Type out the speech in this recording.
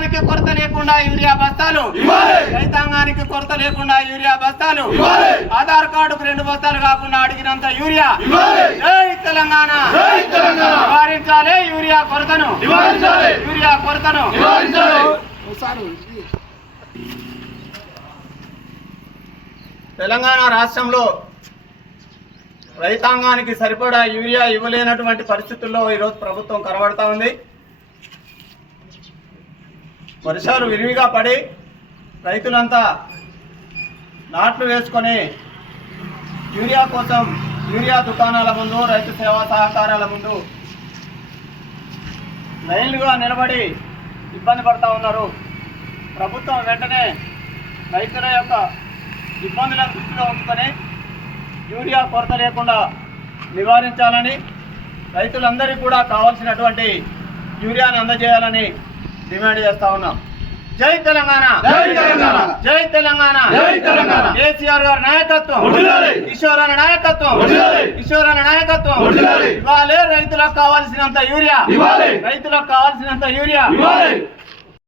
రైతాంగానికి కొరత లేకుండా యూరియా బస్తాలు, రైతాంగానికి కొరత లేకుండా యూరియా బస్తాలు, ఆధార్ కార్డుకు 2 బస్తాలు కాకుండా అడిగినంత యూరియా. జై తెలంగాణ, నివారించాలి యూరియా కొరతను, యూరియా కొరతను. తెలంగాణ రాష్ట్రంలో రైతాంగానికి సరిపడా యూరియా ఇవ్వలేనటువంటి పరిస్థితుల్లో ఈరోజు ప్రభుత్వం కనబడతా ఉంది. వర్షాలు విరివిగా పడి రైతులంతా నాట్లు వేసుకొని యూరియా కోసం యూరియా దుకాణాల ముందు, రైతు సేవా సహకారాల ముందు లైన్లుగా నిలబడి ఇబ్బంది పడుతూ ఉన్నారు. ప్రభుత్వం వెంటనే రైతుల యొక్క ఇబ్బందులను దృష్టిలో ఉంచుకొని యూరియా కొరత లేకుండా నివారించాలని, రైతులందరికీ కూడా కావాల్సినటువంటి యూరియాని అందజేయాలని డిమాండ్ చేస్తా ఉన్నాం. జై తెలంగాణ, జై తెలంగాణ, కేసీఆర్ గారి నాయకత్వం, కిషోర్ అనే నాయకత్వం, కిషోర్ అనే నాయకత్వం. ఇవాళే రైతులకు కావాల్సినంత యూరియా, రైతులకు కావాల్సినంత యూరియా.